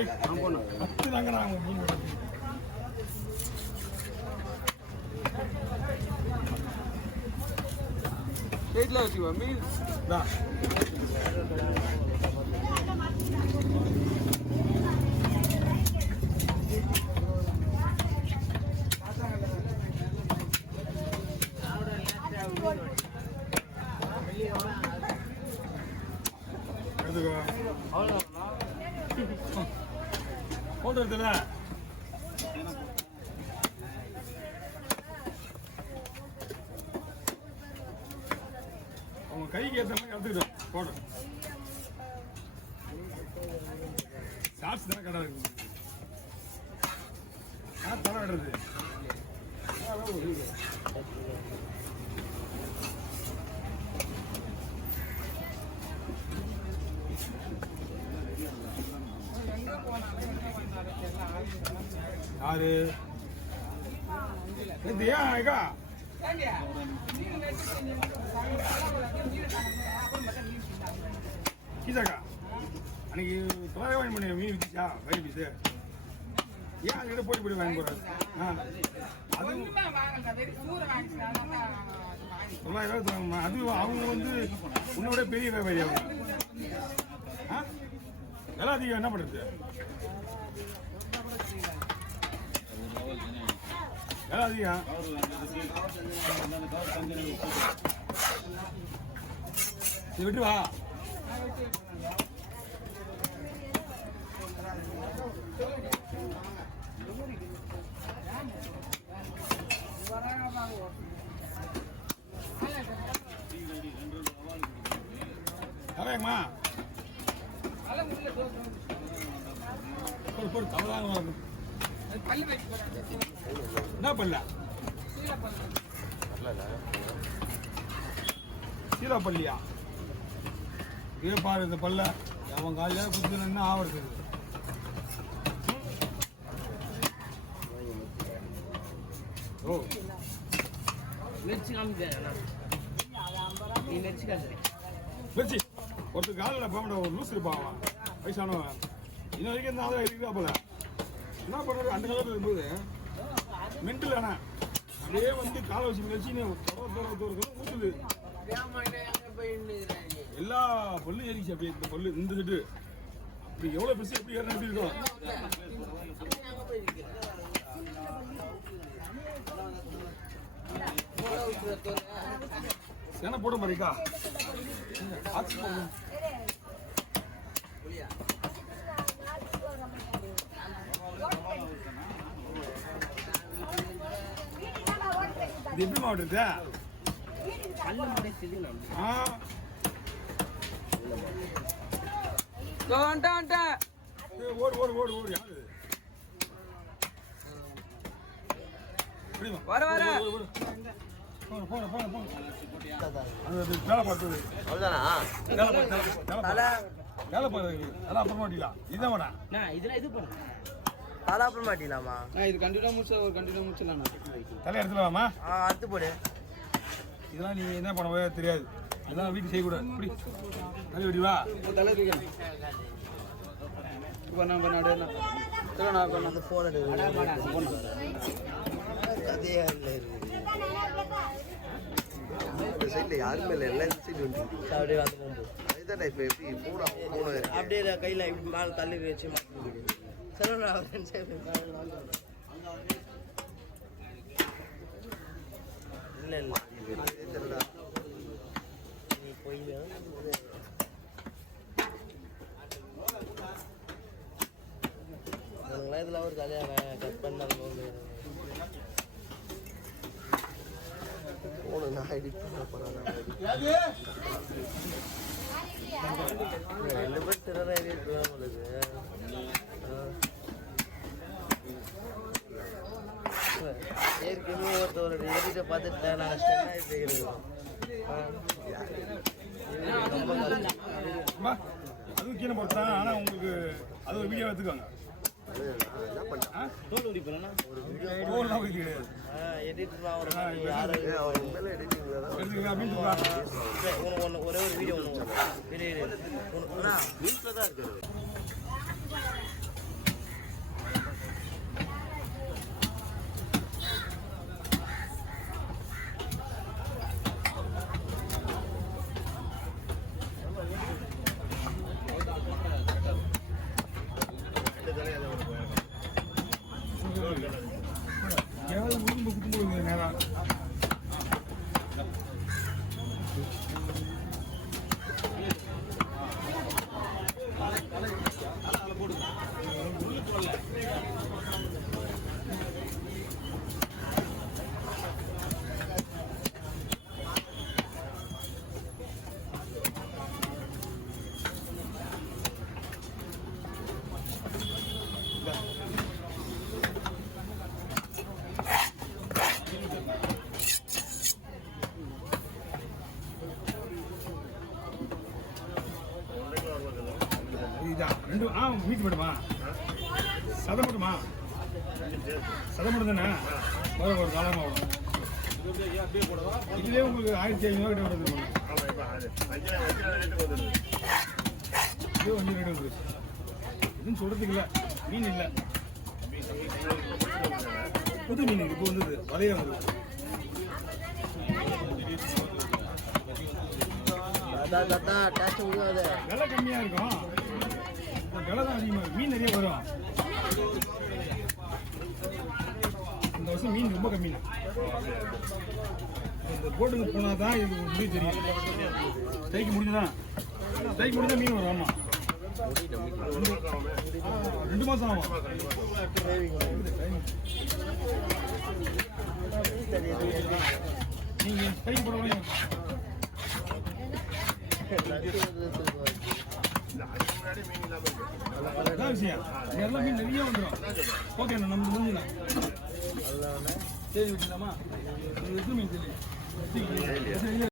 10 தாங்க நாங்கள் மீன் வெயிட்ல வச்சுக்கோ மீன் தான் எடுத்துக்கோ போட்டு எடுத்துல அவங்க கைக்கு ஏற்ற மாதிரி எடுத்துக்கிட்டோம் போட்டு சாட்சி தானே கடை இருக்கு தலை விடுறது யாரு ஏன் ஐக்கா கீதாக்கா அன்னைக்கு 9 வாங்கி பண்ணி மீன் வித்துச்சா வயிறு பீஸு ஏன் அதுக்கிட்ட போய் வாங்கி போறாரு அது 9,000 அது அவங்க வந்து உன்னோட பெரிய வியாபாரி அவங்க விலை அதிகம் என்ன பண்ணுறது விலை அதிகம் விட்டு வா கரையம்மா ஒரு தவறாக என்ன பல்ல சீராப்பள்ளியா இதே பாரு இந்த பல்ல அவன் காலையில் குதிச்சு என்ன ஆவறது ஓ மிர்ச்சி மிர்ச்சி ஒருத்தர் காலையில் போக ஒரு லூஸ் இருப்பான் வயசானவன் இன்னும் வரைக்கும் இந்த ஆதாரம் இருக்கா போல என்ன பண்ணுறது அந்த காலத்தில் இருக்கும்போது மென்டல் ஆனா அப்படியே வந்து காலை வச்சு வச்சு ஊற்றுது எல்லா பல்லும் ஏறிச்சு அப்படியே இந்த பல்லு இந்த செட்டு அப்படி எவ்வளோ பெருசு எப்படி ஏறினா எப்படி இருக்கும் சேனை போட மாதிரிக்கா ஆச்சு போகும் இது எப்படி மாவட்டது ஓடு ஓடு ஓடு ஓடு யாரு வர வர போன போன போன அது வேலை பார்த்தது அவ்வளோதானா வேலை பார்த்தது அதான் அப்புறம் மாட்டிக்கலாம் இதுதான் வேணா இதெல்லாம் இது பண்ண தலை அப்புறம் மாட்டிக்கலாமா இது கண்டிப்பாக முடிச்சு ஒரு கண்டிப்பாக முடிச்சிடலாம் தலை எடுத்துலாமா அடுத்து போடு இதெல்லாம் நீ என்ன பண்ண தெரியாது இதெல்லாம் வீட்டுக்கு செய்யக்கூடாது இப்படி தலை வெடிவா தலை வைக்கணும் இப்போ நான் அந்த ஃபோன் கதையா இல்லை யாருமே இல்லை எல்லாம் சைடு வந்து அப்படியே வந்து போகும்போது அதுதான் இப்போ எப்படி மூணு அப்படியே கையில் இப்படி மேலே தள்ளி வச்சு மாட்டி இல்லை இல்லை நீ போய் இதில் ஒரு கல்யாண கட் பண்ணாங்க போன நான் எடிட் பண்ண போகிறேன் 2 பேர் திறனை எடிட் பண்ண உங்களுக்கு ஏற்கனவே ஒருத்தவரோட எடிட்டை பார்த்துட்டு நாங்கள் ஸ்டெண்ட் ஆகி போயிருக்கோம் அதுவும் கீழே போட்டான் ஆனால் உங்களுக்கு அது ஒரு வீடியோ எடுத்துக்கோங்க என்ன பண்ணேன் தோல் உரிப்பலண்ணா ஒரு வீடியோ தோல்லாம் உரிக்க கிடையாது எடிட்லாம் ஒரு அவன் மேலே எடிட்டிங்கில் தான் எடுத்துக்கங்க அப்படின்னு ஒரே ஒரு வீடியோ ஒன்று வீடியோ நியூஸில் தான் இருக்குது எவ்வளோ உடம்பு குத்தும்போது நேரம் இதுதான் ரெண்டு மீட் மட்டுமா சதை மட்டுமா சதை மட்டும் தானே வரும் ஒரு காலமாக வரும் இதுலேயே உங்களுக்கு 1500 கிட்ட வருது இது வந்து ரேட்டு வந்துருக்கு எதுவும் சொல்கிறதுக்கு இல்லை மீன் இல்லை புது மீன் இப்போ வந்தது வலைய வந்தது தாத்தா டேஸ்ட் முடியாது விலை கம்மியாக இருக்கும் விலை தான் அதிகமாக இருக்கும் மீன் நிறைய வரும் இந்த வருஷம் மீன் ரொம்ப கம்மி தான் இந்த போட்டுக்கு போனால் தான் இது முடிவு தெரியும் தைக்கு முடிஞ்சுதான் தைக்கு முடிஞ்சால் மீன் வரும் ஆமாம் 2 மாதம் ஆகும் நீங்கள் தைக்கு போட அதான் விஷயம் எல்லாம் மீன் நிறைய வந்துடும் ஓகே அண்ணா நம்ம முடிஞ்சுக்கலாம் சரி வச்சுக்கலாமா எத்தனை மீன் தெரியும்